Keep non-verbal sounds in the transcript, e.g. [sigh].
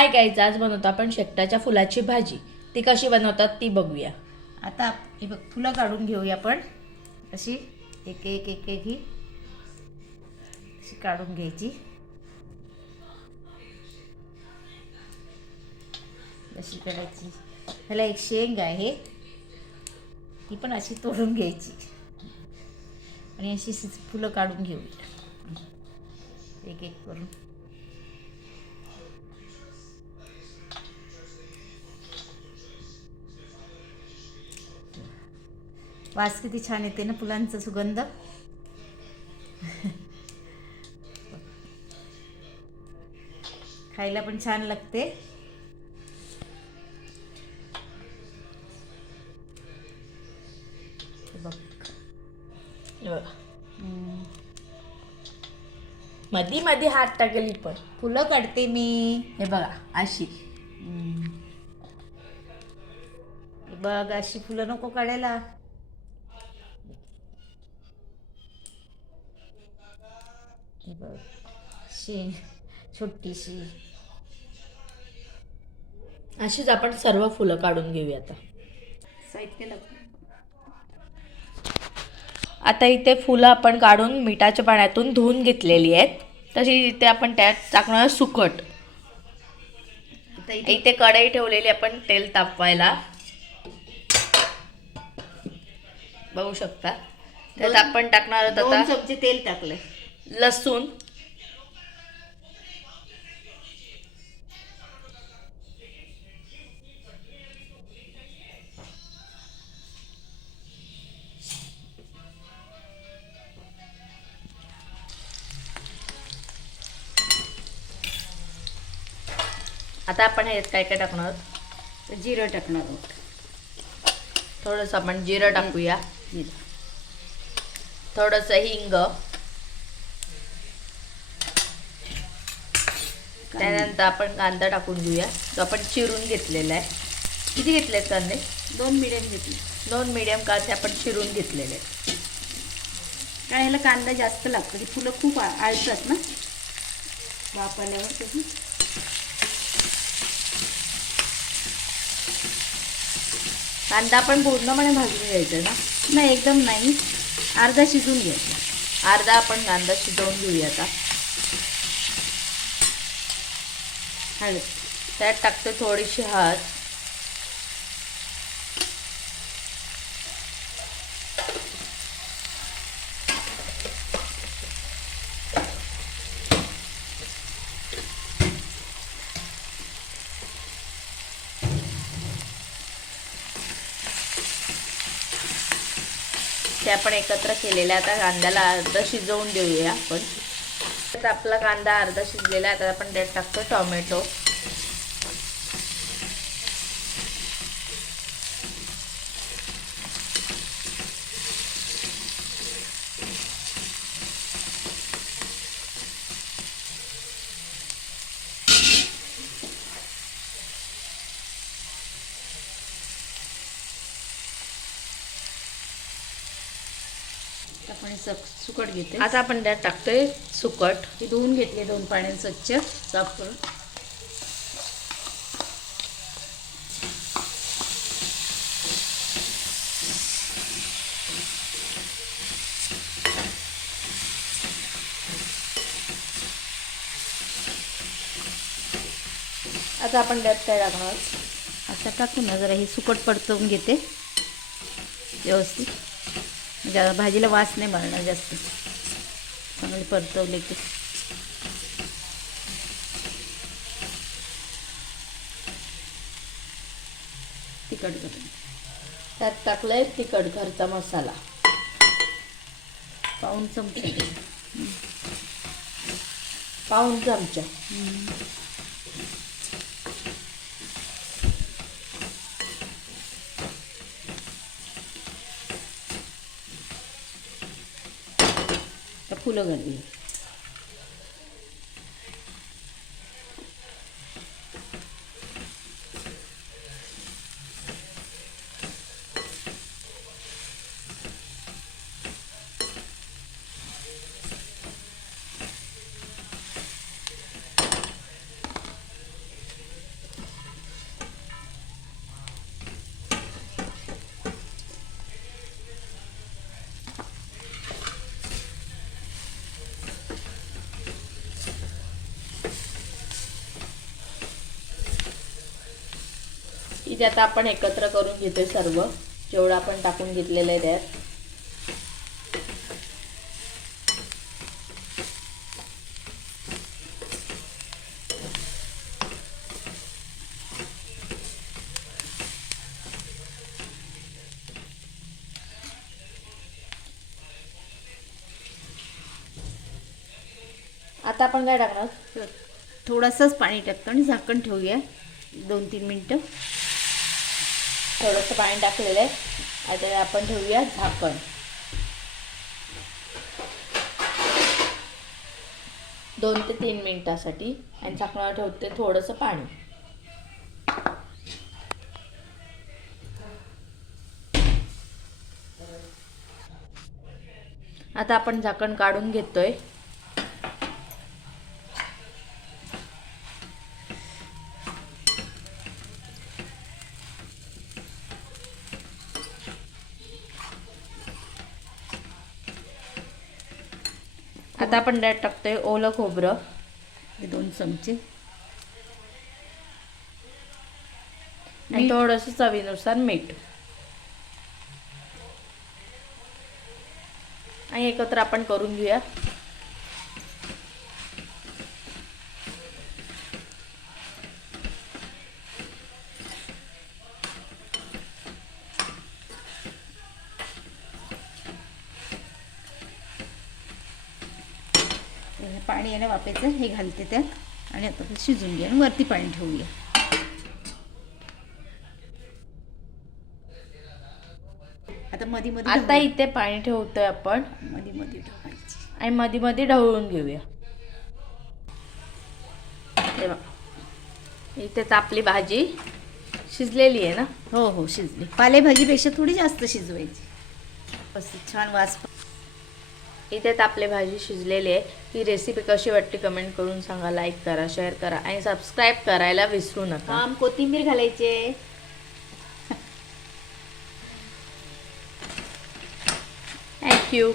Hi guys आज बनवतो आपण शेकटाच्या फुलाची भाजी. ती कशी बनवतात ती बघूया. आता ही बघ फुलं काढून घेऊया आपण. अशी एक एक एक एक ही अशी काढून घ्यायची. अशी करायची. ह्याला एक शेंग आहे. ती पण अशी तोडून घ्यायची. आणि अशी फुलं काढून घेऊया. एक एक करून. वास किती छान येते ना फुलांचा सुगंध. खायला पण छान लागते. बघ. मधी मधी हात टाकली पण. फुलं काढते मी. हे बघा अशी. बघ अशी फुलं नको काढायला. बघ छोटीशी. अशीच आपण सर्व फुलं काढून घेऊया आता. साहित्य आता इथे फुलं आपण काढून मिठाच्या पाण्यातून धुवून घेतलेली आहेत. तशी इथे आपण त्यात टाकणार सुकट. इथे कढई ठेवलेली आपण तेल तापवायला. बघू शकता. त्यात आपण टाकणार आहोत आता. चमचे तेल टाकले लसूण. आता आपण ह्याच्यात काय काय टाकणार आहोत? जिरं टाकणार आहोत. थोडंसं आपण जिरं टाकूया. जिरं. थोडंसं हिंग. त्यानंतर आपण कांदा टाकून घेऊया. जो आपण चिरून घेतलेला आहे. किती घेतलेत कांदे? दोन मिडियम घेतले. दोन मीडियम कांदे आपण चिरून घेतलेले आहेत. कारण ह्याला कांदा जास्त लागतो. ती फुलं खूप आळतात ना? वापरल्यावर कधी कांदा आपण पूर्णपणे भाजून घ्यायचा ना? नाही एकदम नाही. अर्धा शिजून घ्यायचा. अर्धा आपण कांदा शिजवून घेऊया आता. हळद त्यात टाकतो थोडीशी हळद. ते आपण एकत्र केलेल्या. आता कांद्याला अर्ध शिजवून देऊया आपण. आपला कांदा अर्धा शिजलेला आहे आता आपण त्यात टाकतो टोमॅटो. आपण सक सुकट घेते. आता आपण त्यात टाकतोय सुकट. हे धुवून घेतले दोन पाण्याने स्वच्छ साफ करून. आता आपण त्यात काय टाकणार? आता टाकू ना जरा हे सुकट परतवून घेते. व्यवस्थित. म्हणजे भाजीला वास नाही मारणार जास्त. चांगले परतवले की. तिखट करून त्यात टाकलाय तिखट घरचा मसाला. पाऊन चमचा. [laughs] पाऊन चमचा. फुलं घालूया इथे आता आपण एकत्र करून घेतोय सर्व. जेवढं आपण टाकून घेतलेलं आहे त्यात. आता आपण काय टाकणार? थोडंसंच पाणी टाकतो आणि झाकण ठेवूया. दोन तीन मिनटं. थोडंसं पाणी टाकलेलं आहे. आता आपण ठेवूया झाकण. दोन ते तीन मिनटासाठी. आणि झाकणावर ठेवते थोडंसं पाणी. आता आपण झाकण काढून घेतोय. आता आपण त्यात टाकतोय ओलं खोबरं. हे दोन चमचे. आणि थोडंसं चवीनुसार मीठ. आणि एकत्र आपण करून घेऊया हे पाणी आहे ना हे घालते त्यात. आणि आता ते शिजून घ्या आणि वरती पाणी ठेवूया. आता मध्ये मध्ये आता इथे पाणी ठेवतोय आपण. मध्ये मध्ये ठेवायची आणि मध्ये मध्ये ढवळून घेऊया. हे बघा. इथे आपली भाजी शिजलेली आहे ना? हो हो शिजली. पालेभाजीपेक्षा थोडी जास्त शिजवायची. बस छान वास इथे आपली भाजी शिजलेली आहे. ही रेसिपी कशी वाटते कमेंट करून सांगा लाईक करा शेअर करा आणि सबस्क्राईब करायला विसरू नका. आम कोथिंबीर घालायचे थँक्यू